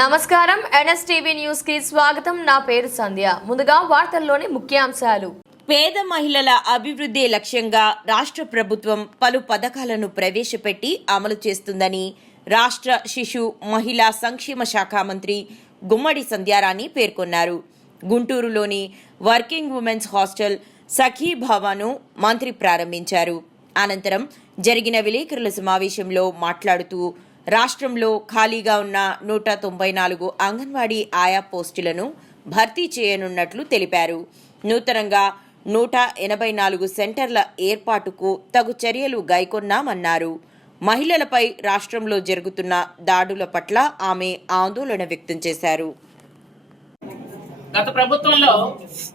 నమస్కారం NSTV news కి స్వాగతం. నా పేరు సంధ్య. ముందుగా వార్తల్లోని ముఖ్యాంశాలు. పేద మహిళల అభివృద్ధి లక్ష్యంగా రాష్ట్ర ప్రభుత్వం పలు పథకాలను ప్రవేశపెట్టి అమలు చేస్తుందని రాష్ట్ర శిశు మహిళా సంక్షేమ శాఖ మంత్రి గుమ్మడి సంధ్యారాణి పేర్కొన్నారు. గుంటూరులోని వర్కింగ్ ఉమెన్స్ హాస్టల్ సఖీభావను మంత్రి ప్రారంభించారు. అనంతరం జరిగిన విలేకరుల సమావేశంలో మాట్లాడుతూ రాష్ట్రంలో ఖాళీగా ఉన్న 194 అంగన్వాడీ ఆయా పోస్టులను భర్తీ చేయనున్నట్లు తెలిపారు. నూతనంగా 184 సెంటర్ల ఏర్పాటుకు తగు చర్యలు గైకొన్నామన్నారు. మహిళలపై రాష్ట్రంలో జరుగుతున్న దాడుల పట్ల ఆమె ఆందోళన వ్యక్తం చేశారు. గత ప్రభుత్వంలో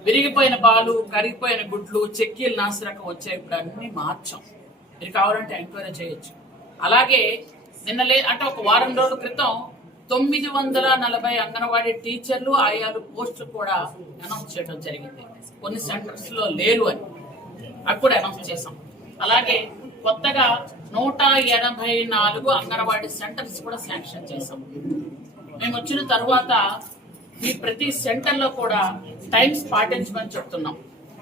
విరిగిపోయిన పాలు, కరిగిపోయిన గుడ్లు, చెక్కీలు నాసిరకం వచ్చాయి. ఇప్పుడు అన్ని మార్చాం. మీరు కావాలంటే ఎంక్వైరీ చేయొచ్చు. అలాగే అంటే ఒక వారం రోజుల క్రితం 940 అంగన్వాడీ టీచర్లు, ఆయాలు పోస్టులు కూడా అనౌన్స్ చేయడం జరిగింది. కొన్ని సెంటర్స్ లో లేరు అని అప్పుడు అనౌన్స్ చేసాం. అలాగే కొత్తగా 184 అంగన్వాడీ సెంటర్స్ కూడా శాంక్షన్ చేసాం. మేము వచ్చిన తర్వాత ఈ ప్రతి సెంటర్ లో కూడా టైమ్స్ పాటించమని చెప్తున్నాం.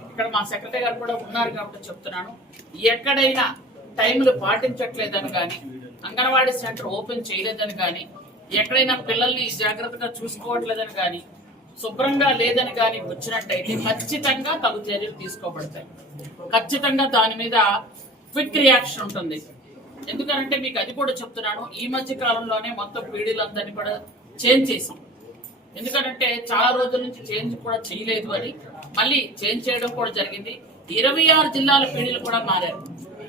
ఇక్కడ మా సెక్రటరీ గారు కూడా ఉన్నారు కాబట్టి చెప్తున్నాను. ఎక్కడైనా టైంలు పాటించట్లేదని కానీ, అంగన్వాడీ సెంటర్ ఓపెన్ చేయలేదని కానీ, ఎక్కడైనా పిల్లల్ని జాగ్రత్తగా చూసుకోవట్లేదని కానీ, శుభ్రంగా లేదని కానీ వచ్చినట్టయితే ఖచ్చితంగా తగు చర్యలు తీసుకోబడతాయి. ఖచ్చితంగా దాని మీద క్విక్ రియాక్షన్ ఉంటుంది. ఎందుకంటే మీకు అది కూడా చెప్తున్నాను, ఈ మధ్య కాలంలోనే మొత్తం పీడీలందరినీ కూడా చేంజ్ చేసాం. ఎందుకంటే చాలా రోజుల నుంచి చేంజ్ కూడా చేయలేదు అని మళ్ళీ చేంజ్ చేయడం కూడా జరిగింది. 26 జిల్లాల పీడీలు కూడా మారారు.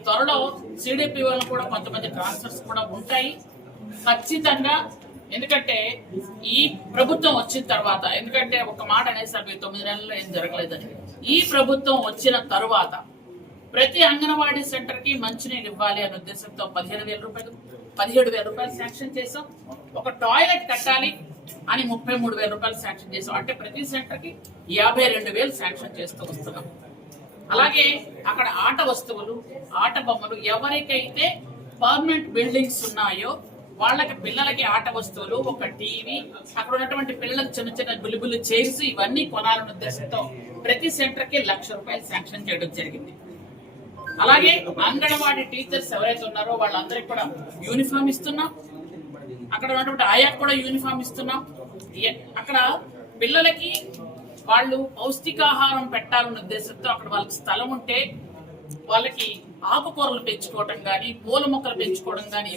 త్వరలో సిడిపిఓలు కూడా కొంతమంది ట్రాన్స్ఫర్స్ కూడా ఉంటాయి ఖచ్చితంగా. ఎందుకంటే ఈ ప్రభుత్వం వచ్చిన తర్వాత, ఎందుకంటే ఒక మాట అనేసరికి 9 నెలల్లో ఏం జరగలేదని, ఈ ప్రభుత్వం వచ్చిన తర్వాత ప్రతి అంగన్వాడీ సెంటర్ కి మంచినీళ్ళు ఇవ్వాలి అనే ఉద్దేశంతో 17,000 రూపాయలు శాంక్షన్ చేసాం. ఒక టాయిలెట్ కట్టాలి అని 33,000 రూపాయలు శాంక్షన్ చేసాం. అంటే ప్రతి సెంటర్ కి 52,000 శాంక్షన్ చేస్తూ వస్తున్నాం. అలాగే అక్కడ ఆట వస్తువులు, ఆట బొమ్మలు, ఎవరికైతే పర్మనెంట్ బిల్డింగ్స్ ఉన్నాయో వాళ్ళకి పిల్లలకి ఆట వస్తువులు, ఒక టీవీ, అక్కడ ఉన్నటువంటి పిల్లలకు చిన్న చిన్న బుల్లిబుల్లి చైర్స్, ఇవన్నీ కొనాలన్న ఉద్దేశంతో ప్రతి సెంటర్ కి 1,00,000 రూపాయలు శాంక్షన్ చేయడం జరిగింది. అలాగే అంగన్వాడీ టీచర్స్ ఎవరైతే ఉన్నారో వాళ్ళందరికీ కూడా యూనిఫామ్ ఇస్తున్నాం. అక్కడ ఉన్నటువంటి ఆయాకు కూడా యూనిఫామ్ ఇస్తున్నాం. అక్కడ పిల్లలకి వాళ్ళు పౌష్టికాహారం పెట్టాలన్న ఉద్దేశంతో అక్కడ వాళ్ళకి స్థలం ఉంటే వాళ్ళకి ఆకుకూరలు పెంచుకోవడం కానీ, పూల మొక్కలు పెంచుకోవడం కానీ